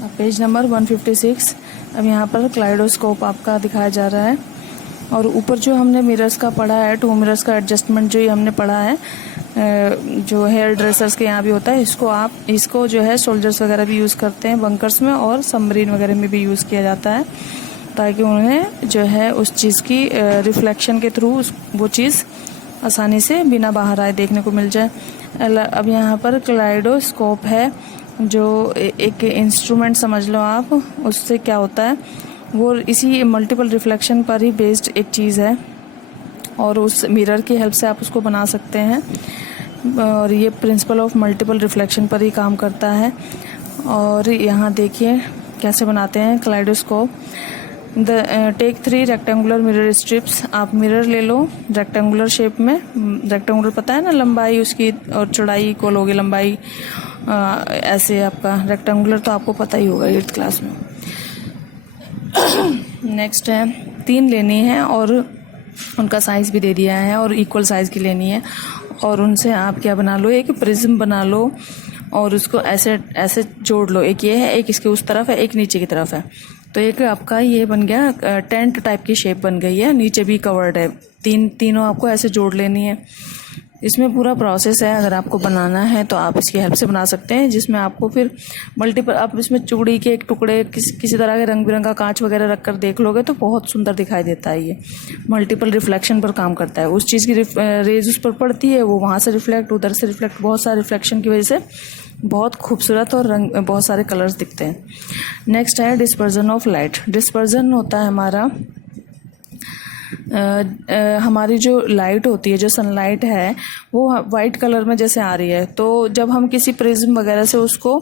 Page number 156। अब यहाँ पर क्लाइडोस्कोप आपका दिखाया जा रहा है और ऊपर जो हमने मिरर्स का पढ़ा है, 2 मिरर्स का एडजस्टमेंट जो ये हमने पढ़ा है, जो हेयर ड्रेसर्स के यहाँ भी होता है, इसको जो है सोल्जर्स वगैरह भी यूज़ करते हैं बंकर्स में, और सबमरीन वगैरह में भी यूज़ किया जाता है ताकि उन्हें जो है उस चीज़ की रिफ्लेक्शन के थ्रू वो चीज़ आसानी से बिना बाहर आए देखने को मिल जाए। अब यहाँ पर क्लाइडोस्कोप है जो एक इंस्ट्रूमेंट समझ लो आप। उससे क्या होता है, वो इसी मल्टीपल रिफ्लेक्शन पर ही बेस्ड एक चीज़ है और उस मिरर की हेल्प से आप उसको बना सकते हैं और ये प्रिंसिपल ऑफ मल्टीपल रिफ्लेक्शन पर ही काम करता है। और यहाँ देखिए कैसे बनाते हैं kaleidoscope. Take 3 rectangular mirror strips. आप मिरर ले लो रेक्टेंगुलर शेप में। रेक्टेंगुलर पता है ना, लंबाई उसकी और चौड़ाई इक्वल होगी, लंबाई ऐसे आपका रेक्टेंगुलर तो आपको पता ही होगा 8th क्लास में। नेक्स्ट है 3 लेनी है और उनका साइज़ भी दे दिया है और इक्वल साइज़ की लेनी है और उनसे आप क्या बना लो, एक प्रिज्म बना लो और उसको ऐसे ऐसे जोड़ लो। एक ये है, एक इसके उस तरफ है, एक नीचे की तरफ है, तो एक आपका ये बन गया टेंट टाइप की शेप बन गई है, नीचे भी कवर्ड है। तीनों आपको ऐसे जोड़ लेनी है। इसमें पूरा प्रोसेस है, अगर आपको बनाना है तो आप इसकी हेल्प से बना सकते हैं, जिसमें आपको फिर मल्टीपल, आप इसमें चूड़ी के एक टुकड़े किसी तरह के रंग बिरंगा कांच वगैरह रख कर देख लोगे तो बहुत सुंदर दिखाई देता है। ये मल्टीपल रिफ्लेक्शन पर काम करता है। उस चीज़ की रेज उस पर पड़ती है, वो वहाँ से रिफ्लेक्ट, उधर से रिफ्लेक्ट, बहुत सारे रिफ्लेक्शन की वजह से बहुत खूबसूरत और रंग, बहुत सारे कलर्स दिखते हैं। नेक्स्ट है डिस्पर्जन ऑफ लाइट। डिस्पर्जन होता है हमारा हमारी जो लाइट होती है, जो सनलाइट है, वो वाइट कलर में जैसे आ रही है, तो जब हम किसी प्रिज्म वगैरह से उसको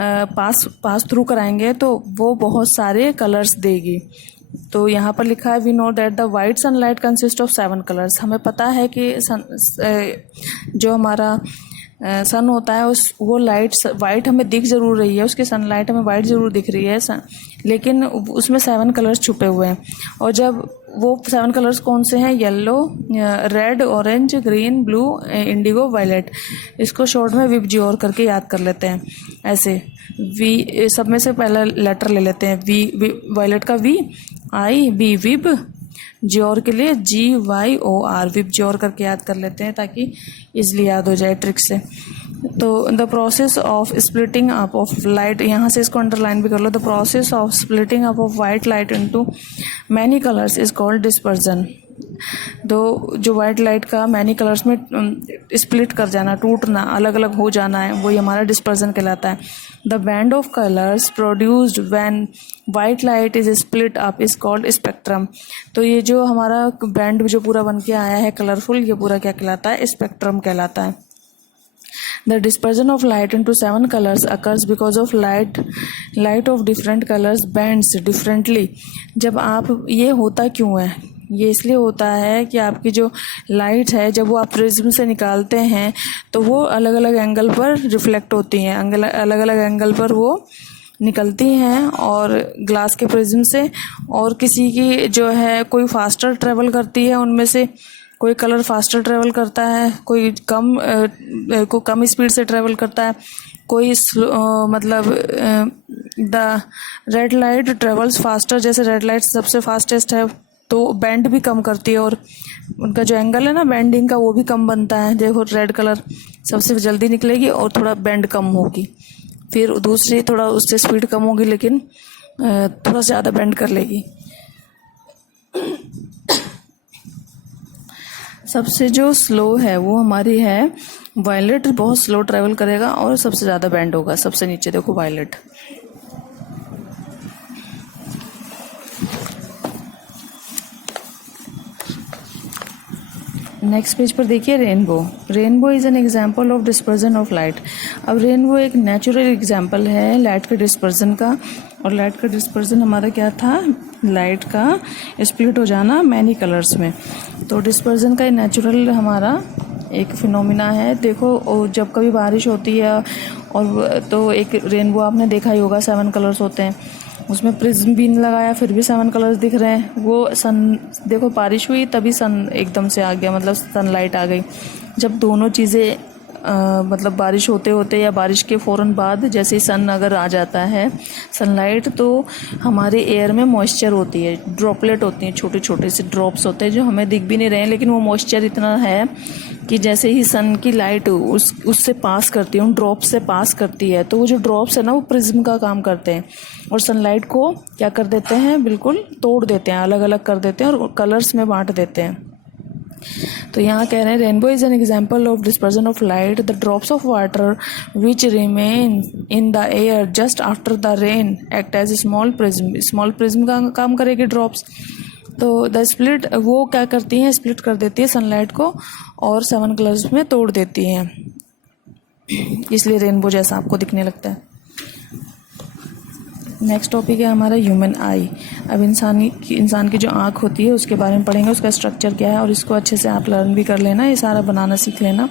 पास थ्रू कराएंगे तो वो बहुत सारे कलर्स देगी। तो यहाँ पर लिखा है we know that the white sunlight consist of 7 colours. हमें पता है कि जो हमारा सन होता है वो लाइट वाइट हमें दिख जरूर रही है, उसकी सनलाइट हमें वाइट जरूर दिख रही है, लेकिन उसमें 7 कलर्स छुपे हुए हैं। और जब वो 7 कलर्स कौन से हैं, yellow, red, orange, green, blue, indigo, violet. इसको शॉर्ट में विबजियोर करके याद कर लेते हैं। ऐसे वी, सब में से पहला लेटर ले लेते हैं। वी वायलेट का वी, आई, बी विब, ज्योर के लिए GYOR, विबज्योर करके याद कर लेते हैं ताकि इजली याद हो जाए ट्रिक से। तो the process of splitting up of light, यहाँ से इसको अंडरलाइन भी कर लो। The process of splitting up of white light into many colours is called dispersion. तो जो वाइट लाइट का मैनी कलर्स में स्प्लिट कर जाना, टूटना, अलग अलग हो जाना है, वही हमारा डिस्पर्जन कहलाता है। The band of colours produced when white light is split up is called spectrum. तो ये जो हमारा बैंड जो पूरा बन के आया है कलरफुल, ये पूरा क्या कहलाता है, स्पेक्ट्रम कहलाता है। The dispersion of light into 7 colors occurs because of light of different colors bends differently। जब आप, ये होता क्यों है, ये इसलिए होता है कि आपकी जो लाइट है, जब वो आप प्रिज्म से निकालते हैं तो वो अलग अलग एंगल पर रिफ्लेक्ट होती हैं, अलग अलग एंगल पर वो निकलती हैं और ग्लास के प्रिज्म से, और किसी की जो है कोई फास्टर ट्रेवल करती है, उनमें से कोई कलर फास्टर ट्रेवल करता है, कोई कम स्पीड से ट्रेवल करता है, कोई मतलब the red light travels faster, जैसे रेड लाइट सबसे फास्टेस्ट है तो बैंड भी कम करती है और उनका जो एंगल है ना बेंडिंग का, वो भी कम बनता है। देखो रेड कलर सबसे जल्दी निकलेगी और थोड़ा बेंड कम होगी, फिर दूसरी थोड़ा उससे स्पीड कम होगी लेकिन थोड़ा ज़्यादा बेंड कर लेगी। सबसे जो स्लो है वो हमारी है वायलेट, बहुत स्लो ट्रेवल करेगा और सबसे ज़्यादा बेंड होगा। सबसे नीचे देखो वायलेट। नेक्स्ट पेज पर देखिए rainbow. Rainbow is an example of dispersion of light. अब रेनबो एक नेचुरल एग्जाम्पल है लाइट के डिस्पर्जन का, और लाइट का डिस्पर्जन हमारा क्या था, लाइट का स्प्लिट हो जाना मैनी कलर्स में। तो डिस्पर्जन का नेचुरल हमारा एक फिनोमिना है। देखो जब कभी बारिश होती है और तो एक रेनबो आपने देखा ही होगा, 7 कलर्स होते हैं, उसमें प्रिज्म भी नहीं लगाया फिर भी 7 कलर्स दिख रहे हैं। वो सन, देखो बारिश हुई तभी सन एकदम से आ गया, मतलब सनलाइट आ गई। जब दोनों चीज़ें मतलब बारिश होते होते या बारिश के फ़ौरन बाद जैसे ही सन अगर आ जाता है सनलाइट, तो हमारे एयर में मॉइस्चर होती है, ड्रॉपलेट होती हैं, छोटे छोटे से ड्रॉप्स होते हैं जो हमें दिख भी नहीं रहे हैं, लेकिन वो मॉइस्चर इतना है कि जैसे ही सन की लाइट उससे पास करती है, उन ड्रॉप्स से पास करती है, तो वो जो ड्रॉप्स है ना वो प्रिज्म का काम करते हैं और सनलाइट को क्या कर देते हैं, बिल्कुल तोड़ देते हैं, अलग अलग कर देते हैं और कलर्स में बांट देते हैं। तो यहाँ कह रहे हैं rainbow is an example of dispersion of light, the drops of water which remain in the air just after the rain act as small prism. Small prism का काम करेगी ड्रॉप्स। तो द स्प्लिट वो क्या करती हैं, स्प्लिट कर देती है सनलाइट को और 7 कलर्स में तोड़ देती हैं, इसलिए रेनबो जैसा आपको दिखने लगता है। नेक्स्ट टॉपिक है हमारा ह्यूमन आई। अब इंसान की जो आँख होती है उसके बारे में पढ़ेंगे, उसका स्ट्रक्चर क्या है, और इसको अच्छे से आप लर्न भी कर लेना, ये सारा बनाना सीख लेना,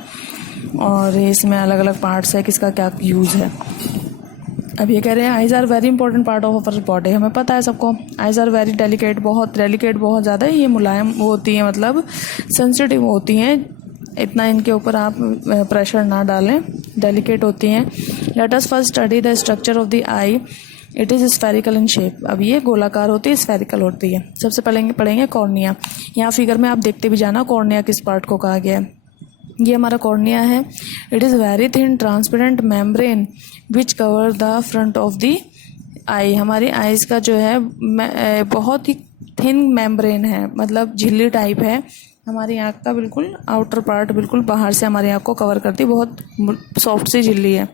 और इसमें अलग अलग पार्ट्स है, किसका क्या यूज़ है। अब ये कह रहे हैं eyes are very important part of our body. हमें पता है सबको, आइज़ आर वेरी डेलिकेट, बहुत ज़्यादा ये मुलायम होती हैं, मतलब सेंसिटिव होती हैं, इतना इनके ऊपर आप प्रेशर ना डालें, डेलिकेट होती हैं। Let us first study the structure of the I. It is spherical in shape. अब ये गोलाकार होती है, स्फेरिकल होती है। सबसे पढ़ेंगे कॉर्निया। यहाँ फिगर में आप देखते भी जाना कॉर्निया किस पार्ट को कहा गया है। ये हमारा कॉर्निया है। It is very thin transparent membrane which cover the front of the eye. हमारी आईज का जो है बहुत ही थिन मेम्ब्रेन है, मतलब झिल्ली टाइप है। हमारी आँख का बिल्कुल आउटर पार्ट बिल्कुल बाहर से हमारी आँख को कवर करती है, बहुत सॉफ्ट सी झिल्ली है।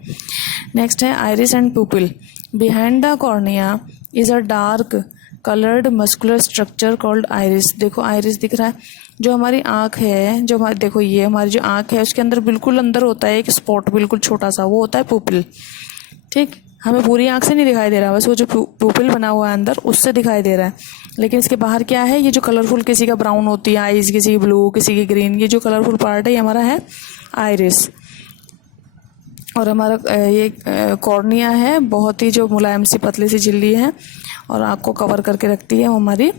नेक्स्ट है iris and pupil. Behind the cornea is a dark coloured muscular structure called iris. देखो आइरिस दिख रहा है, जो हमारी आँख है, जो हमारी देखो ये हमारी जो आँख है उसके अंदर बिल्कुल अंदर होता है एक स्पॉट बिल्कुल छोटा सा, वो होता है पुपिल। ठीक, हमें पूरी आँख से नहीं दिखाई दे रहा, बस वो जो पुपिल बना हुआ है अंदर उससे दिखाई दे रहा है, लेकिन इसके बाहर क्या है, ये जो कलरफुल, किसी का ब्राउन होती है आइज, किसी की ब्लू, किसी की ग्रीन, ये जो कलरफुल पार्ट है ये हमारा है आइरिस। और हमारा ये कॉर्निया है, बहुत ही जो मुलायम सी पतली सी झिल्ली है और आँख को कवर करके रखती है, वो हमारी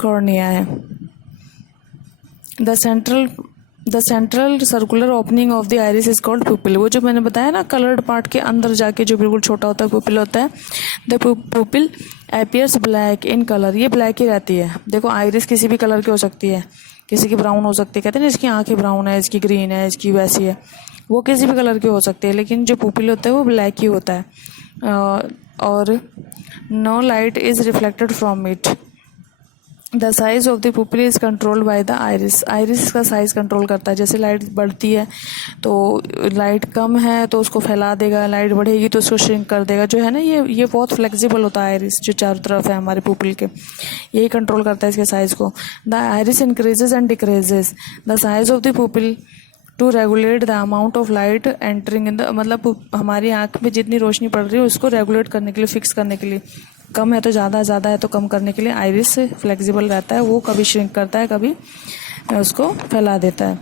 कॉर्निया है। The central circular opening of the iris is called pupil. वो जो मैंने बताया ना कलर्ड पार्ट के अंदर जाके जो बिल्कुल छोटा होता है पुपिल होता है। The pupil appears black in colour. ये ब्लैक ही रहती है। देखो आइरिस किसी भी कलर की हो सकती है, किसी की ब्राउन हो सकती है, कहते हैं ना इसकी आँखें ब्राउन है, इसकी ग्रीन है, इसकी वैसी है, वो किसी भी कलर की हो सकती है, लेकिन जो पुपिल होता है वो ब्लैक ही होता है। और no light is reflected from it. The size of the pupil is controlled by the iris. Iris का साइज कंट्रोल करता है। जैसे लाइट बढ़ती है तो लाइट कम है तो उसको फैला देगा, लाइट बढ़ेगी तो उसको श्रिंक कर देगा, जो है ना ये बहुत फ्लेक्सिबल होता है आइरिस, जो चारों तरफ है हमारे पुपिल के, यही कंट्रोल करता है इसके साइज को। The iris increases and decreases the size of the pupil to regulate the amount of light entering in the. मतलब हमारी आँख में जितनी रोशनी पड़ रही है उसको रेगुलेट करने के लिए, फिक्स करने के लिए, कम है तो ज़्यादा, ज़्यादा है तो कम करने के लिए आइरिस फ्लेक्सिबल रहता है, वो कभी श्रिंक करता है, कभी उसको फैला देता है।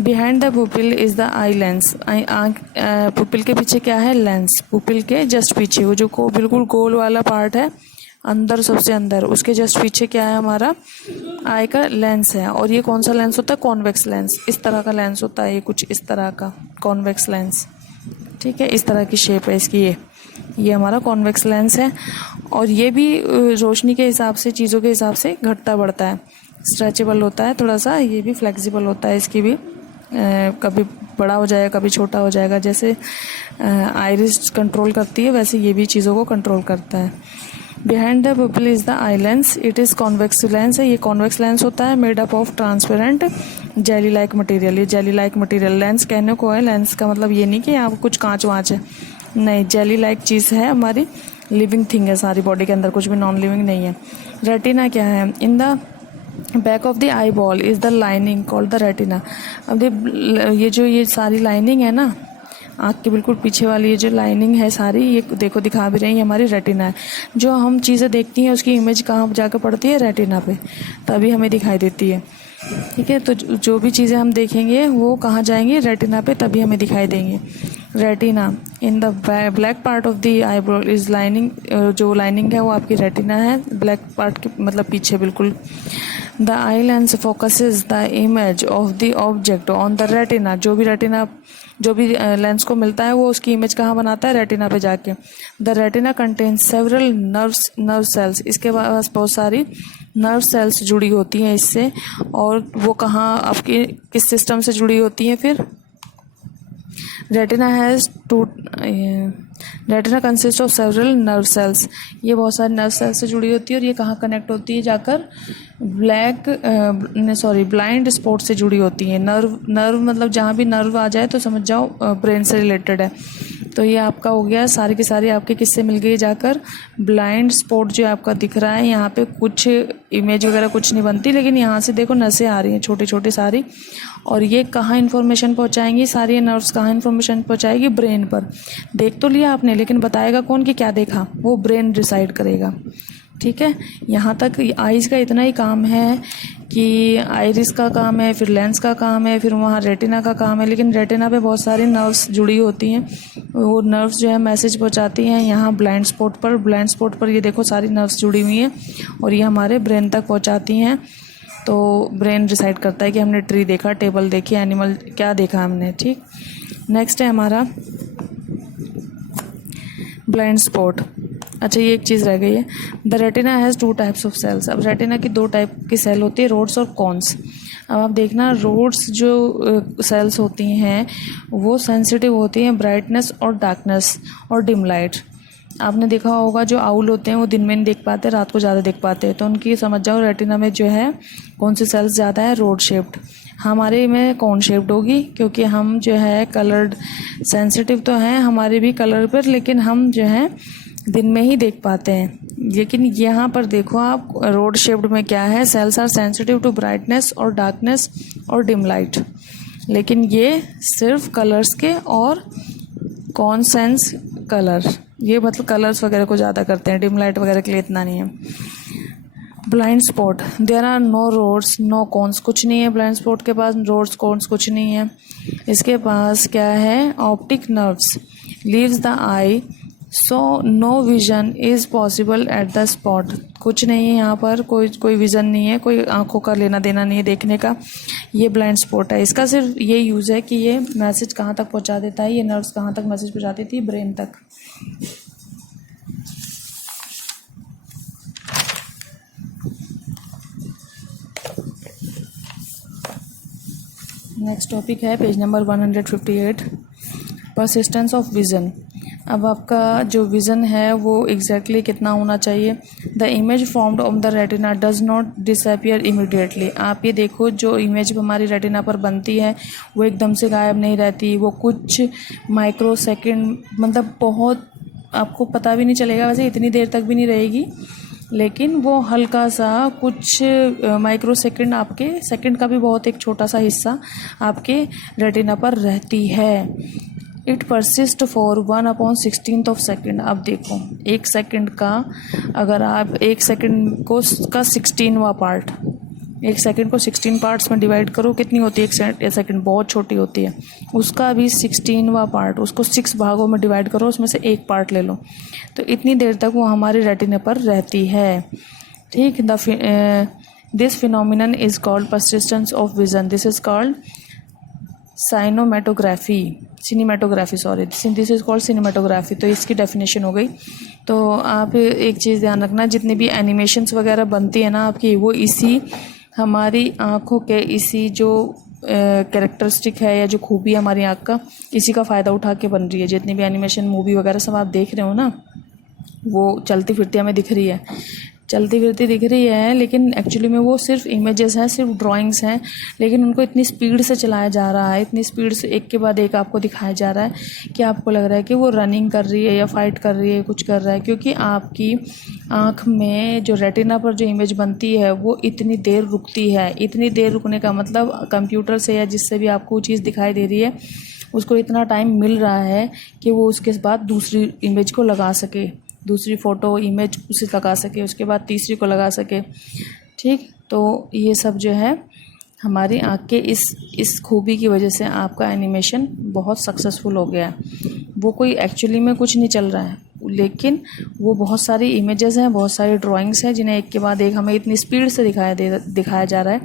Behind the pupil is the eye lens. Pupil के पीछे क्या है, लेंस। पुपिल के जस्ट पीछे वो जो बिल्कुल गोल वाला पार्ट है अंदर, सबसे अंदर, उसके जस्ट पीछे क्या है, हमारा आई का लेंस है। और ये कौन सा लेंस होता है, कॉन्वेक्स लेंस। इस तरह का लेंस होता है ये, कुछ इस तरह का कॉन्वेक्स लेंस। ठीक है, इस तरह की शेप है इसकी। ये हमारा कॉन्वेक्स लेंस है, और ये भी रोशनी के हिसाब से, चीज़ों के हिसाब से घटता बढ़ता है, स्ट्रेचेबल होता है थोड़ा सा, ये भी फ्लेक्सिबल होता है, इसकी भी कभी बड़ा हो जाएगा कभी छोटा हो जाएगा। जैसे आइरिस कंट्रोल करती है वैसे ये भी चीज़ों को कंट्रोल करता है। Behind the pupil is the eye lens. It is convex lens है। ये कॉन्वेक्स लेंस होता है, made up of transparent jelly like material. ये जेली लाइक मटेरियल लेंस कहने को है। लेंस का मतलब ये नहीं कि यहाँ कुछ कांच वाँच है, नहीं, जेली लाइक चीज़ है, हमारी लिविंग थिंग है सारी बॉडी के अंदर, कुछ भी नॉन लिविंग नहीं है। रेटिना क्या है, in the back of the eye ball is the lining called the retina. अब ये सारी लाइनिंग है ना, आँख के बिल्कुल पीछे वाली ये जो लाइनिंग है सारी, ये देखो दिखा भी रही है, हमारी रेटिना है। जो हम चीज़ें देखती हैं उसकी इमेज कहाँ जाकर पड़ती है, रेटिना पे, तभी हमें दिखाई देती है। ठीक है, तो जो भी चीज़ें हम देखेंगे वो कहाँ जाएंगी, रेटिना पे, तभी हमें दिखाई देंगे। Retina in the black part of the eyebrow is lining. जो लाइनिंग है वो आपकी रेटिना है, ब्लैक पार्ट के मतलब पीछे बिल्कुल। The eye lens focuses the image of the object on the retina. जो भी लेंस को मिलता है वो उसकी इमेज कहाँ बनाता है, रेटिना पे जाके। The retina contains several nerve cells. इसके पास बहुत सारी नर्व सेल्स जुड़ी होती हैं इससे। और वो कहाँ आपके किस सिस्टम से जुड़ी होती हैं फिर? Retina consist of several nerve cells. ये बहुत सारे नर्व सेल्स से जुड़ी होती है और ये कहाँ कनेक्ट होती है जाकर? ब्लाइंड स्पॉट से जुड़ी होती है। नर्व मतलब जहाँ भी नर्व आ जाए तो समझ जाओ ब्रेन से रिलेटेड है। तो ये आपका हो गया, सारी की सारी आपके किससे मिल गई जाकर? ब्लाइंड स्पॉट जो आपका दिख रहा है यहाँ पे, कुछ इमेज वगैरह कुछ नहीं बनती, लेकिन यहाँ से देखो नसें आ रही हैं छोटी छोटी सारी। और ये कहाँ इन्फॉर्मेशन पहुँचाएंगी? सारी नर्व्स कहाँ इन्फॉर्मेशन पहुँचाएगी? ब्रेन पर। देख तो लिया आपने, लेकिन बताएगा कौन कि क्या देखा? वो ब्रेन डिसाइड करेगा। ठीक है, यहाँ तक आइज का इतना ही काम है कि आइरिस का काम है, फिर लेंस का काम है, फिर वहाँ रेटिना का काम है। लेकिन रेटिना पे बहुत सारी नर्व्स जुड़ी होती हैं, वो नर्व्स जो है मैसेज पहुँचाती हैं यहाँ ब्लाइंड स्पॉट पर। ब्लाइंड स्पॉट पर ये देखो सारी नर्व्स जुड़ी हुई हैं और ये हमारे ब्रेन तक पहुँचाती हैं। तो ब्रेन डिसाइड करता है कि हमने ट्री देखा, टेबल देखी, एनिमल क्या देखा हमने। ठीक, नेक्स्ट है हमारा ब्लाइंड स्पॉट। अच्छा, ये एक चीज़ रह गई है। The retina has 2 types of cells. अब रेटिना की 2 टाइप की सेल होती है, रोड्स और कॉन्स। अब आप देखना, रोड्स जो सेल्स होती हैं वो सेंसिटिव होती हैं ब्राइटनेस और डार्कनेस और डिम लाइट। आपने देखा होगा जो आउल होते हैं वो दिन में नहीं देख पाते, रात को ज़्यादा देख पाते हैं। तो उनकी समझ जाओ रेटिना में जो है कौन सी सेल्स ज़्यादा है? Road shaped. हमारे में कौन शेप्ड होगी? क्योंकि हम जो है कलर्ड सेंसिटिव तो हैं हमारे भी कलर पर, लेकिन हम जो है दिन में ही देख पाते हैं। लेकिन यहाँ पर देखो आप, रोड शेप्ड में क्या है? Cells are sensitive to brightness और डार्कनेस और डिम लाइट। लेकिन ये सिर्फ कलर्स के और कौन सेंस कलर, ये मतलब कलर्स वगैरह को ज़्यादा करते हैं, डिम लाइट वगैरह के लिए इतना नहीं है। Blind spot, there are no rods no cones. कुछ नहीं है ब्लाइंड स्पॉट के पास, रोड्स कॉन्स कुछ नहीं है। इसके पास क्या है? Optic nerves leaves the eye, so no vision is possible at the spot. कुछ नहीं है यहाँ पर, कोई विज़न नहीं है, कोई आंखों का लेना देना नहीं है देखने का। ये ब्लाइंड स्पॉट है। इसका सिर्फ ये यूज़ है कि ये मैसेज कहाँ तक पहुँचा देता है, ये नर्व्स कहाँ तक मैसेज पहुँचा देती है? ब्रेन तक। नेक्स्ट टॉपिक है page number 158, persistence of vision. अब आपका जो विज़न है वो एग्जैक्टली कितना होना चाहिए? The image formed on the retina does not disappear immediately. आप ये देखो, जो इमेज हमारी रेटिना पर बनती है वो एकदम से गायब नहीं रहती, वो कुछ माइक्रो सेकेंड, मतलब बहुत आपको पता भी नहीं चलेगा, वैसे इतनी देर तक भी नहीं रहेगी, लेकिन वो हल्का सा कुछ माइक्रो सेकेंड, आपके सेकेंड का भी बहुत एक छोटा सा हिस्सा आपके रेटिना पर रहती है। It persist for 1/16 of second. अब देखो, 1 सेकेंड का, अगर आप 1 सेकेंड को का 16वां पार्ट, 1 सेकेंड को 16 पार्ट्स में डिवाइड करो, कितनी होती है? 1 सेकेंड बहुत छोटी होती है। उसका भी 16वां पार्ट, उसको 6 भागों में डिवाइड करो, उसमें से 1 पार्ट ले लो, तो इतनी देर तक वो हमारे रेटिना पर रहती है। ठीक, this phenomenon is called persistence of vision. This is called cinematography, sorry, this is called cinematography. तो इसकी डेफिनेशन हो गई। तो आप एक चीज़ ध्यान रखना, जितनी भी एनिमेशंस वगैरह बनती है ना आपकी, वो इसी हमारी आँखों के इसी जो कैरेक्टरिस्टिक है या जो खूबी है हमारी आँख का, इसी का फ़ायदा उठा के बन रही है। जितनी भी एनिमेशन मूवी वगैरह सब आप देख रहे हो ना, वो चलती फिरती हमें दिख रही है, चलती फिरती दिख रही है, लेकिन एक्चुअली में वो सिर्फ इमेजेस हैं, सिर्फ ड्राइंग्स हैं, लेकिन उनको इतनी स्पीड से चलाया जा रहा है, इतनी स्पीड से एक के बाद एक आपको दिखाया जा रहा है कि आपको लग रहा है कि वो रनिंग कर रही है या फाइट कर रही है, कुछ कर रहा है। क्योंकि आपकी आँख में जो रेटिना पर जो इमेज बनती है वो इतनी देर रुकती है। इतनी देर रुकने का मतलब कंप्यूटर से या जिससे भी आपको चीज़ दिखाई दे रही है उसको इतना टाइम मिल रहा है कि वो उसके बाद दूसरी इमेज को लगा सके, दूसरी फ़ोटो इमेज उसे लगा सके, उसके बाद तीसरी को लगा सके। ठीक, तो ये सब जो है हमारी आँख के इस खूबी की वजह से आपका एनिमेशन बहुत सक्सेसफुल हो गया है। वो कोई एक्चुअली में कुछ नहीं चल रहा है, लेकिन वो बहुत सारी इमेजेस हैं, बहुत सारी ड्राइंग्स हैं जिन्हें एक के बाद एक हमें इतनी स्पीड से दिखाया जा रहा है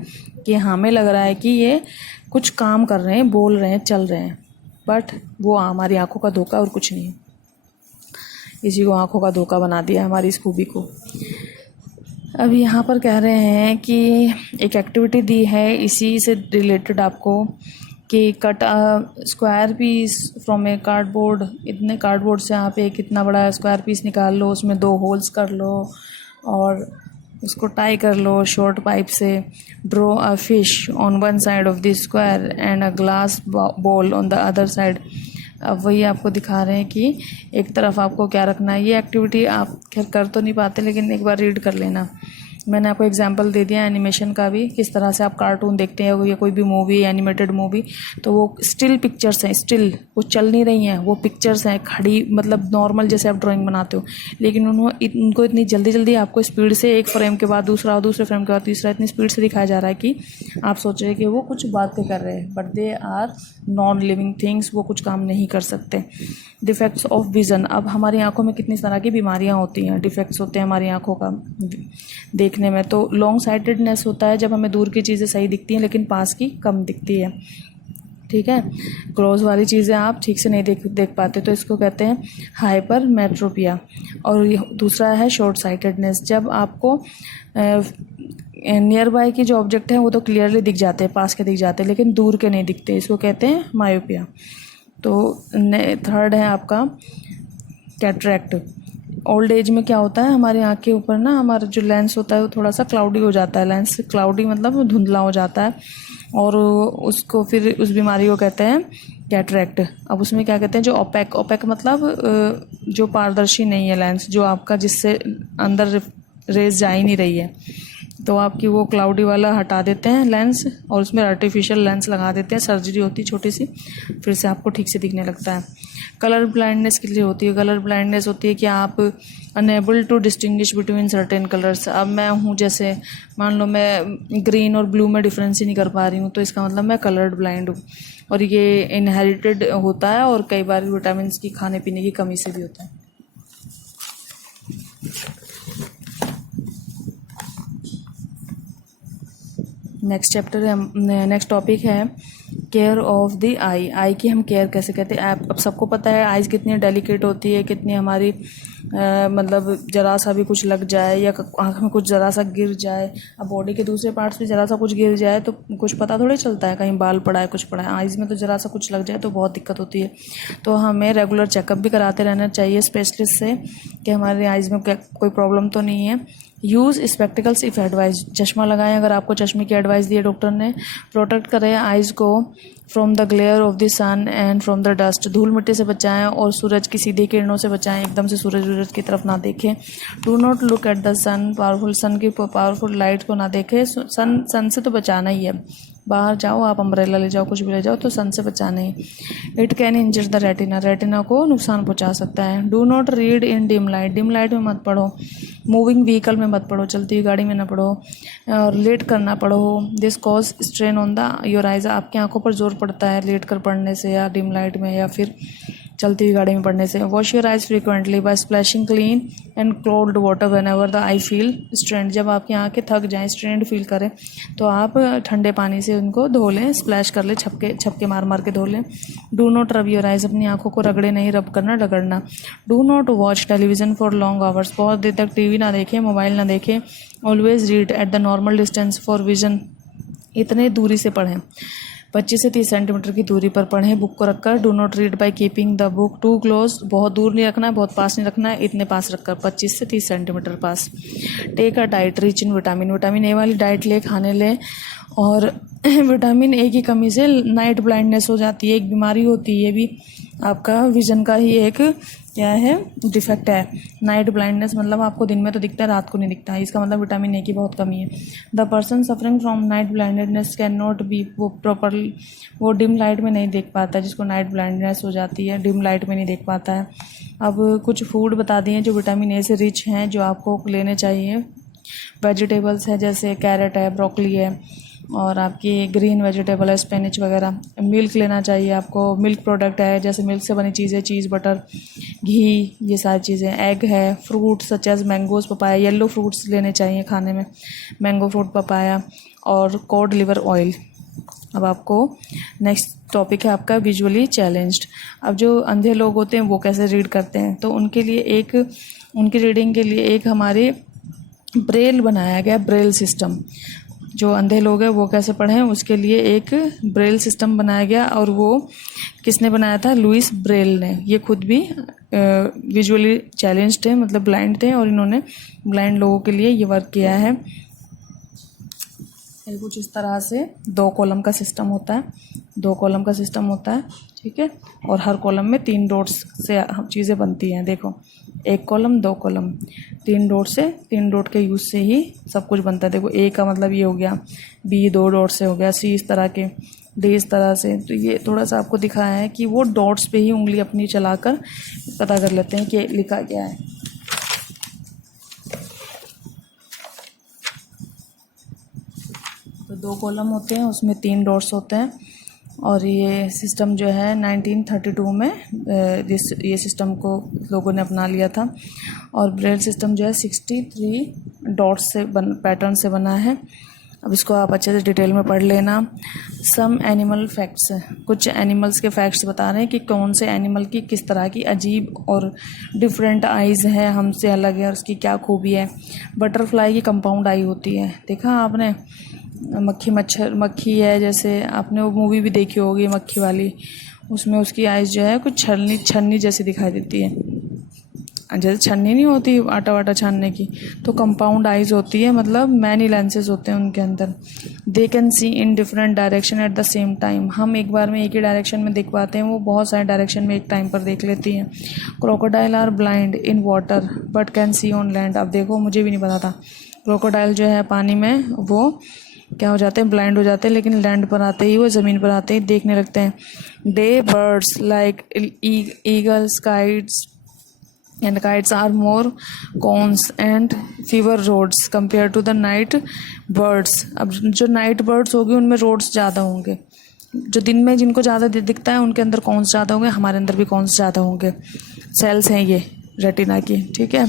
कि हमें लग रहा है कि ये कुछ काम कर रहे हैं, बोल रहे हैं, चल रहे हैं, बट वो हमारी आँखों का धोखा और कुछ नहीं है। इसी को आँखों का धोखा बना दिया हमारी इस खूबी को। अब यहाँ पर कह रहे हैं कि एक एक्टिविटी दी है इसी से रिलेटेड आपको कि cut square piece from a cardboard. इतने कार्डबोर्ड से आप एक इतना बड़ा स्क्वायर पीस निकाल लो, उसमें 2 होल्स कर लो और उसको टाई कर लो शॉर्ट पाइप से। Draw a fish on one side of the square and a glass ball on the other side. अब वही आपको दिखा रहे हैं कि एक तरफ आपको क्या रखना है। ये एक्टिविटी आप खैर कर तो नहीं पाते, लेकिन एक बार रीड कर लेना। मैंने आपको एग्जांपल दे दिया एनिमेशन का भी, किस तरह से आप कार्टून देखते हैं या कोई भी मूवी, एनिमेटेड मूवी, तो वो स्टिल पिक्चर्स हैं, स्टिल वो चल नहीं रही हैं, वो पिक्चर्स हैं खड़ी, मतलब नॉर्मल जैसे आप ड्राइंग बनाते हो, लेकिन उनको इतनी जल्दी जल्दी आपको स्पीड से एक फ्रेम के बाद दूसरा, दूसरे फ्रेम के बाद तीसरा, इतनी स्पीड से दिखाया जा रहा है कि आप सोच रहे हैं कि वो कुछ बातें कर रहे हैं, but they are non living things, वो कुछ काम नहीं कर सकते। Defects of vision. अब हमारी आंखों में कितनी तरह की बीमारियां होती हैं, डिफेक्ट्स होते हैं हमारी आंखों का देखने में। तो लॉन्ग साइटेडनेस होता है जब हमें दूर की चीज़ें सही दिखती हैं लेकिन पास की कम दिखती है, ठीक है। क्लोज वाली चीज़ें आप ठीक से नहीं देख पाते, तो इसको कहते हैं हाइपर मेट्रोपिया। और दूसरा है शॉर्ट साइटेडनेस, जब आपको नियर बाय के जो ऑब्जेक्ट हैं वो तो क्लियरली दिख जाते हैं, पास के दिख जाते हैं, लेकिन दूर के नहीं दिखते, इसको कहते हैं मायोपिया। तो थर्ड है आपका कैटरैक्ट। ओल्ड एज में क्या होता है, हमारी आँख के ऊपर ना हमारा जो लेंस होता है वो थोड़ा सा क्लाउडी हो जाता है। लेंस क्लाउडी मतलब धुंधला हो जाता है, और उसको फिर उस बीमारी को कहते हैं कैटरैक्ट। अब उसमें क्या कहते हैं, जो ओपेक मतलब जो पारदर्शी नहीं है लेंस, जो आपका जिससे अंदर रेज जा ही नहीं रही है, तो आपकी वो क्लाउडी वाला हटा देते हैं लेंस और उसमें आर्टिफिशियल लेंस लगा देते हैं। सर्जरी होती है छोटी सी, फिर से आपको ठीक से दिखने लगता है। कलर ब्लाइंडनेस के लिए होती है। कलर ब्लाइंडनेस होती है कि आप unable to distinguish between certain colours. अब मैं हूँ, जैसे मान लो मैं ग्रीन और ब्लू में डिफरेंस ही नहीं कर पा रही हूँ, तो इसका मतलब मैं कलर्ड ब्लाइंड हूँ, और ये इनहेरिटेड होता है और कई बार विटामिन की खाने पीने की कमी से भी होता है। नेक्स्ट टॉपिक है केयर ऑफ द आई। आई की हम केयर कैसे कहते हैं। अब सबको पता है आइज़ कितनी डेलिकेट होती है, कितनी हमारी मतलब ज़रा सा भी कुछ लग जाए या आँख में कुछ ज़रा सा गिर जाए, अब बॉडी के दूसरे पार्ट्स में ज़रा सा कुछ गिर जाए तो कुछ पता थोड़ी चलता है, कहीं बाल पड़ा है, कुछ पड़ा है। आइज़ में तो ज़रा सा कुछ लग जाए तो बहुत दिक्कत होती है। तो हमें रेगुलर चेकअप भी कराते रहना चाहिए स्पेशलिस्ट से कि हमारे आइज़ में कोई प्रॉब्लम तो नहीं है। Use spectacles if advise. चश्मा लगाएं अगर आपको चश्मे की एडवाइस दी है डॉक्टर ने। प्रोटेक्ट करें आइज़ को from the glare of the sun and from the dust. धूल मिट्टी से बचाएं और सूरज की सीधी किरणों से बचाएं, एकदम से सूरज की तरफ ना देखें। Do not look at the sun, powerful sun की पावरफुल लाइट को ना देखें। सन से तो बचाना ही है, बाहर जाओ आप अम्ब्रेला ले जाओ, कुछ भी ले जाओ, तो सन से बचाना ही। It can injure the retina, retina को नुकसान पहुंचा सकता है। Do not read in dim light, dim light में मत पढ़ो। मूविंग व्हीकल में मत पढ़ो, चलती हुई गाड़ी में ना पढ़ो, और लेट कर ना पढ़ो। This cause strain on the your eyes, आपकी आंखों पर जोर पड़ता है लेट कर पढ़ने से, या डिम लाइट में, या फिर चलती हुई गाड़ी में पढ़ने से। Wash your eyes frequently by splashing clean and cold water whenever the eye feel strained. जब आपकी आंखें थक जाएं, स्ट्रेंड फील करें, तो आप ठंडे पानी से उनको धो लें, स्प्लैश कर लें, छपके मार मार के धो लें। Do not rub your eyes, अपनी आंखों को रगड़े नहीं, रब करना, रगड़ना। Do not watch television for long hours, बहुत देर तक टीवी ना देखें, मोबाइल ना देखें। Always read at the normal distance for vision, इतने दूरी से पढ़ें, 25 से 30 सेंटीमीटर की दूरी पर पढ़ें बुक को रखकर। Do not read by keeping the book too close, बहुत दूर नहीं रखना है, बहुत पास नहीं रखना है, इतने पास रखकर 25 से 30 सेंटीमीटर पास। Take a diet rich in vitamin, vitamin A वाली डाइट ले, खाने लें। और विटामिन ए की कमी से नाइट ब्लाइंडनेस हो जाती है, एक बीमारी होती है, ये भी आपका विजन का ही एक क्या है, डिफेक्ट है। नाइट ब्लाइंडनेस मतलब आपको दिन में तो दिखता है, रात को नहीं दिखता है, इसका मतलब विटामिन ए की बहुत कमी है। The person suffering from night blindness can not be, वो प्रॉपरली वो डिम लाइट में नहीं देख पाता, जिसको नाइट ब्लाइंडनेस हो जाती है, डिम लाइट में नहीं देख पाता है। अब कुछ फूड बता दिए जो विटामिन ए से रिच हैं, जो आपको लेने चाहिए। वेजिटेबल्स हैं, जैसे कैरेट है, ब्रोकली है, और आपकी ग्रीन वेजिटेबल है, स्पिनच वगैरह। मिल्क लेना चाहिए आपको, मिल्क प्रोडक्ट है जैसे मिल्क से बनी चीज़ें, चीज़, बटर, घी, ये सारी चीज़ें। एग है, fruits such as mangoes, papaya, yellow fruits लेने चाहिए खाने में, मैंगो फ्रूट, पपाया, और कॉड लिवर ऑयल। अब आपको नेक्स्ट टॉपिक है आपका विजुअली चैलेंज्ड। अब जो अंधे लोग होते हैं वो कैसे रीड करते हैं, तो उनके लिए एक, उनकी रीडिंग के लिए एक हमारे ब्रेल बनाया गया, ब्रेल सिस्टम। जो अंधे लोग हैं वो कैसे पढ़ें उसके लिए एक ब्रेल सिस्टम बनाया गया, और वो किसने बनाया था? लुइस ब्रेल ने। ये खुद भी विजुअली चैलेंज्ड थे, मतलब ब्लाइंड थे, और इन्होंने ब्लाइंड लोगों के लिए ये वर्क किया है। ये कुछ इस तरह से 2 कॉलम का सिस्टम होता है, 2 कॉलम का सिस्टम होता है, ठीक है। और हर कॉलम में 3 डॉट्स से चीज़ें बनती हैं। देखो, 1 कॉलम, 2 कॉलम, 3 डॉट से, 3 डॉट के यूज़ से ही सब कुछ बनता है। देखो, ए का मतलब ये हो गया, बी 2 डॉट से हो गया, सी इस तरह के, डी इस तरह से। तो ये थोड़ा सा आपको दिखाया है कि वो डॉट्स पे ही उंगली अपनी चलाकर पता कर लेते हैं कि लिखा क्या है। तो 2 कॉलम होते हैं, उसमें 3 डॉट्स होते हैं। और ये सिस्टम जो है 1932 में ये सिस्टम को लोगों ने अपना लिया था। और ब्रेल सिस्टम जो है 63 डॉट्स से पैटर्न से बना है। अब इसको आप अच्छे से डिटेल में पढ़ लेना। सम एनिमल फैक्ट्स, कुछ एनिमल्स के फैक्ट्स बता रहे हैं कि कौन से एनिमल की किस तरह की अजीब और डिफरेंट आइज़ है, हमसे अलग है, और उसकी क्या खूबी है। बटरफ्लाई की कंपाउंड आई होती है, देखा आपने? मक्खी है, जैसे आपने वो मूवी भी देखी होगी मक्खी वाली, उसमें उसकी आइज़ जो है कुछ छन्नी जैसी दिखाई देती है, जैसे छन्नी नहीं होती आटा वाटा छानने की, तो कंपाउंड आइज़ होती है, मतलब मैनी लेंसेज होते हैं उनके अंदर। They can see in different direction at the same time, हम एक बार में एक ही डायरेक्शन में देख पाते हैं, वो बहुत सारे डायरेक्शन में एक टाइम पर देख लेती हैं। Crocodile are blind in water but can see on land. अब देखो, मुझे भी नहीं पता था, क्रोकोडाइल जो है पानी में वो क्या हो जाते हैं, ब्लाइंड हो जाते हैं, लेकिन लैंड पर आते ही, वो ज़मीन पर आते ही देखने लगते हैं। Day birds like eagles, kites and kites are more cones and fewer rods compared to the night birds। अब जो नाइट बर्ड्स होगी उनमें रोड्स ज़्यादा होंगे, जो दिन में जिनको ज़्यादा दिखता है उनके अंदर कॉन्स ज़्यादा होंगे, हमारे अंदर भी कॉन्स ज़्यादा होंगे, सेल्स हैं ये रेटिना की, ठीक है।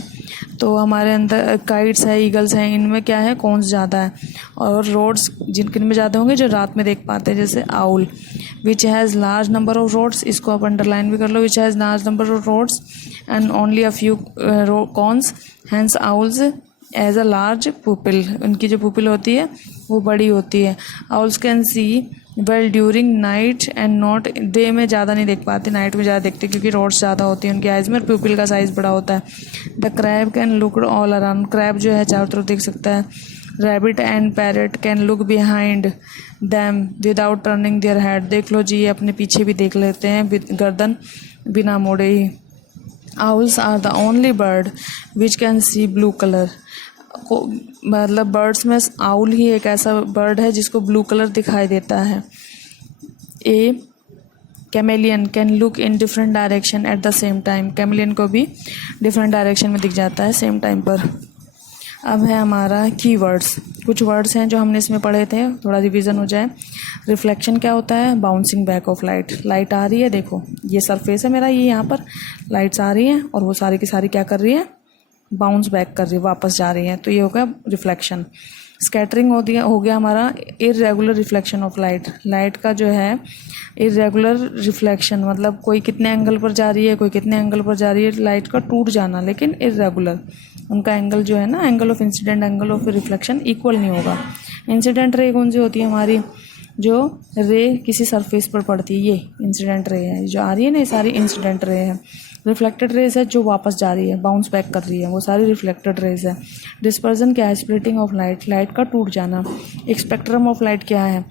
तो हमारे अंदर काइट्स है, ईगल्स हैं, इनमें क्या है, कॉन्स ज़्यादा है। और रोड्स जिनके में ज़्यादा होंगे, जो रात में देख पाते हैं, जैसे owl which has large number of rods, इसको आप अंडरलाइन भी कर लो, which has large number of rods and only a few cones, hence owls has a large pupil, उनकी जो पुपिल होती है वो बड़ी होती है। Owls can see well during night and not, day में ज़्यादा नहीं देख पाते, नाइट में ज़्यादा देखते क्योंकि रोड्स ज़्यादा होती है उनकी आइज़ में, प्यूपिल का साइज़ बड़ा होता है। The crab can look all around, crab जो है चारों तरफ देख सकता है। Rabbit and parrot can look behind them without turning their head, देख लो जी, ये अपने पीछे भी देख लेते हैं गर्दन बिना मोड़े ही। Owls are the only bird which can see blue colour, मतलब बर्ड्स में आउल ही एक ऐसा बर्ड है जिसको ब्लू कलर दिखाई देता है। A chameleon can look in different direction at the same time, chameleon को भी डिफरेंट डायरेक्शन में दिख जाता है सेम टाइम पर। अब है हमारा कीवर्ड्स, कुछ वर्ड्स हैं जो हमने इसमें पढ़े थे, थोड़ा रिवीजन हो जाए। रिफ्लेक्शन क्या होता है? Bouncing back of light, light आ रही है, देखो ये सरफेस है मेरा, ये यहाँ पर लाइट्स आ रही हैं और वो सारी की सारी क्या कर रही है, बाउंस बैक कर रही है, वापस जा रही है, तो ये हो गया रिफ्लेक्शन। स्कैटरिंग हो गया हमारा irregular reflection of light, light का जो है इर्रेगुलर रिफ्लेक्शन, मतलब कोई कितने एंगल पर जा रही है, कोई कितने एंगल पर जा रही है, लाइट का टूट जाना, लेकिन इर्रेगुलर, उनका एंगल जो है ना, angle of incident, angle of reflection equal नहीं होगा। इंसिडेंट रे कौन सी होती है हमारी, जो रे किसी सरफेस पर पड़ती है, ये इंसिडेंट रे है, जो आ रही है ना, ये सारी इंसिडेंट रे है। रिफ्लेक्टेड रेज है जो वापस जा रही है, बाउंस बैक कर रही है, वो सारी रिफ्लेक्टेड रेज है। डिस्पर्जन क्या है? स्प्लिटिंग ऑफ लाइट, लाइट का टूट जाना। एक स्पेक्ट्रम ऑफ लाइट क्या है?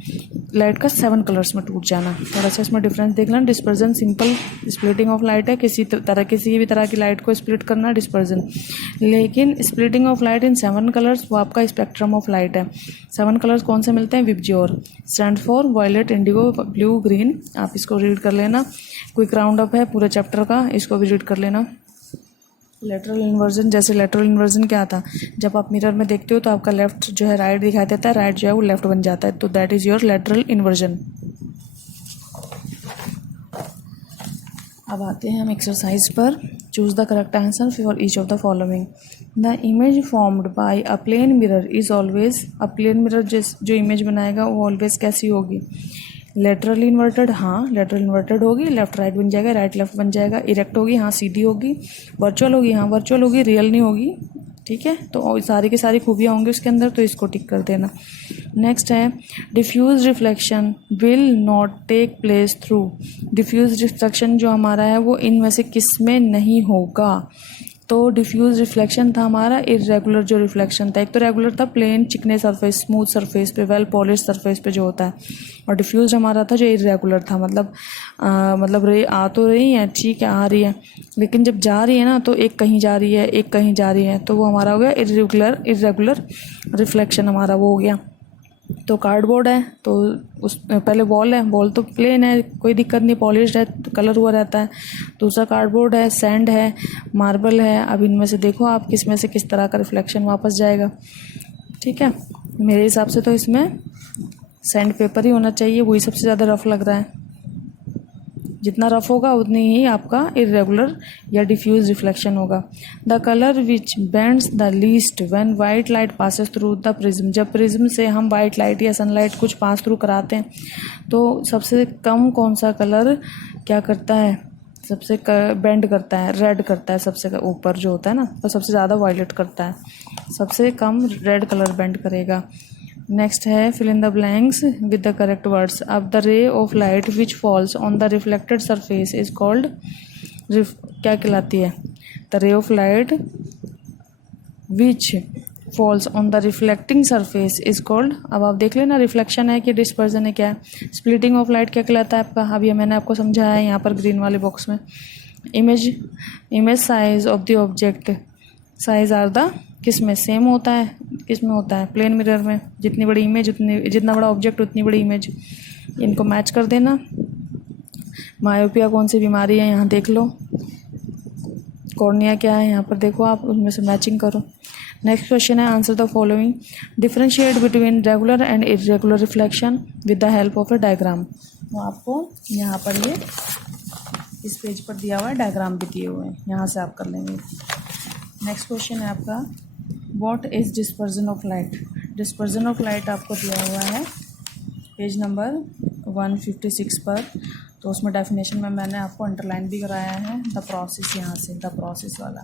लाइट का 7 कलर्स में टूट जाना। थोड़ा सा इसमें डिफरेंस देख लेना। Dispersion simple splitting of light है, किसी भी तरह की लाइट को स्प्लिट करना डिस्पर्जन, लेकिन splitting of light in 7 colours वो आपका स्पेक्ट्रम ऑफ लाइट है। 7 कलर्स कौन से मिलते हैं? VIBGYOR, stand for violet, indigo, blue, green. आप इसको रीड कर लेना, क्विक राउंड अप है पूरे चैप्टर का, इसको भी रीड कर लेना। लेटरल इन्वर्जन, जैसे लेटरल इन्वर्जन क्या था, जब आप मिरर में देखते हो तो आपका लेफ्ट जो है राइट दिखाई देता है, राइट जो है वो लेफ्ट बन जाता है, तो that is your lateral inversion. अब आते हैं हम एक्सरसाइज पर। Choose the correct answer for each of the following. The image formed by a plane mirror is always, a plane mirror जो इमेज बनाएगा वो ऑलवेज कैसी होगी, लेटरली इन्वर्टेड, हाँ लेटरल इन्वर्टेड होगी, लेफ्ट राइट बन जाएगा, राइट लेफ्ट बन जाएगा, इरेक्ट होगी, हाँ सीधी होगी, वर्चुअल होगी, हाँ वर्चुअल होगी, रियल नहीं होगी। ठीक है, तो सारी की सारी खूबियाँ होंगी उसके अंदर, तो इसको टिक कर देना। नेक्स्ट है diffuse reflection will not take place through. Diffuse reflection जो हमारा है वो इनमें से किस में नहीं होगा, तो डिफ्यूज रिफ्लेक्शन था हमारा इरेगुलर जो रिफ्लेक्शन था। एक तो रेगुलर था प्लेन चिकने सरफेस स्मूथ सरफेस पे वेल पॉलिश सरफेस पे जो होता है, और डिफ्यूज हमारा था जो इरेगुलर था, मतलब रे आ तो रही है, ठीक है आ रही है, लेकिन जब जा रही है ना तो एक कहीं जा रही है एक कहीं जा रही है, तो वो हमारा हो गया इरेगुलर रिफ्लेक्शन हमारा वो हो गया। तो कार्डबोर्ड है तो उस पहले वॉल है, वॉल तो प्लेन है कोई दिक्कत नहीं, पॉलिश्ड है तो कलर हुआ रहता है। दूसरा कार्डबोर्ड है, सैंड है, मार्बल है। अब इनमें से देखो आप किस में से किस तरह का रिफ्लेक्शन वापस जाएगा। ठीक है, मेरे हिसाब से तो इसमें सैंड पेपर ही होना चाहिए, वही सबसे ज़्यादा रफ लग रहा है। जितना रफ होगा उतनी ही आपका इरेगुलर या डिफ्यूज रिफ्लेक्शन होगा। The colour which bends the least when white light passes through the prism. जब प्रिज्म से हम वाइट लाइट या सनलाइट कुछ पास थ्रू कराते हैं तो सबसे कम कौन सा कलर क्या करता है, सबसे बेंड करता है, रेड करता है, सबसे ऊपर जो होता है ना, तो सबसे ज़्यादा वायलेट करता है, सबसे कम रेड कलर बेंड करेगा। नेक्स्ट है fill in the blanks with the correct words. अब the ray of light which falls on the reflected surface is called, क्या कहलाती है, the ray of light which falls on the reflecting surface is called. अब आप देख लेना reflection है कि डिस्पर्जन है क्या है। स्प्लिटिंग ऑफ लाइट क्या कहलाता है आपका, अभी मैंने आपको समझाया है यहाँ पर ग्रीन वाले बॉक्स में। Image size of the object, size are the, किस में सेम होता है, किस में होता है प्लेन मिरर में, जितनी बड़ी इमेज उतनी, जितना बड़ा ऑब्जेक्ट उतनी बड़ी इमेज। इनको मैच कर देना। मायोपिया कौन सी बीमारी है यहाँ देख लो, कॉर्निया क्या है यहाँ पर देखो आप, उनमें से मैचिंग करो। नेक्स्ट क्वेश्चन है answer the following, differentiate between regular and irregular reflection with the help of A diagram. तो आपको यहाँ पर ये इस पेज पर दिया हुआ है, डायग्राम भी दिए हुए हैं, यहाँ से आप कर लेंगे। नेक्स्ट क्वेश्चन है आपका what is dispersion of light. Dispersion of light आपको दिया हुआ है पेज नंबर 156 पर, तो उसमें डेफिनेशन में मैंने आपको अंडरलाइन भी कराया है द प्रोसेस, यहाँ से द प्रोसेस वाला,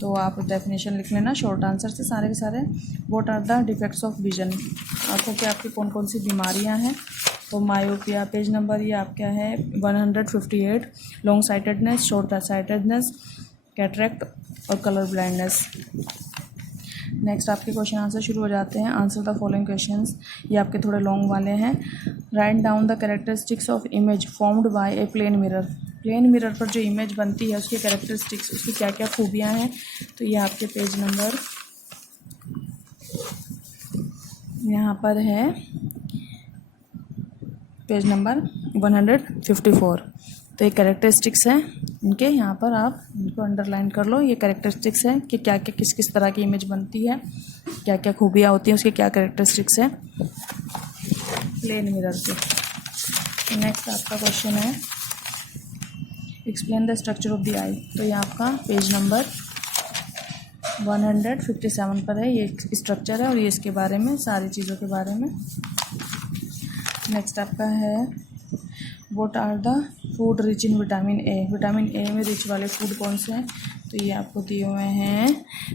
तो आप डेफिनेशन लिख लेना शॉर्ट आंसर से सारे के सारे। What are the defects of vision, आँखों की आपकी कौन कौन सी बीमारियाँ हैं, तो मायोपिया, पेज नंबर ये आपका है 158, long sightedness, short sightedness, cataract और कलर ब्लाइंडनेस। नेक्स्ट आपके क्वेश्चन आंसर शुरू हो जाते हैं। आंसर द फॉलोइंग क्वेश्चंस, ये आपके थोड़े लॉन्ग वाले हैं। Write down the characteristics of image formed by a plane mirror. Plane mirror पर जो इमेज बनती है उसके कैरेक्टरिस्टिक्स, उसकी क्या क्या खूबियाँ हैं, तो ये आपके पेज नंबर यहाँ पर है, पेज नंबर 154। तो ये कैरेक्टरिस्टिक्स हैं इनके, यहाँ पर आप इनको अंडरलाइन कर लो। ये कैरेक्टरिस्टिक्स है कि क्या क्या किस किस तरह की इमेज बनती है, क्या क्या खूबियाँ होती हैं, उसके क्या कैरेक्टरिस्टिक्स हैं प्लेन मिरर के। नेक्स्ट आपका क्वेश्चन है explain the structure of the eye. तो ये आपका पेज नंबर 157 पर है, ये स्ट्रक्चर है और ये इसके बारे में सारी चीज़ों के बारे में। नेक्स्ट आपका है what are the food rich in vitamin A. Vitamin A में रिच वाले फूड कौन से हैं, तो ये आपको दिए हुए हैं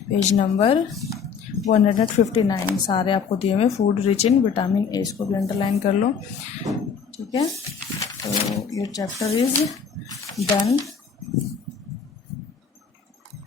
पेज नंबर 159, सारे आपको दिए हुए फूड रिच इन विटामिन ए, इसको भी अंडरलाइन कर लो। ठीक है, तो योर चैप्टर इज डन।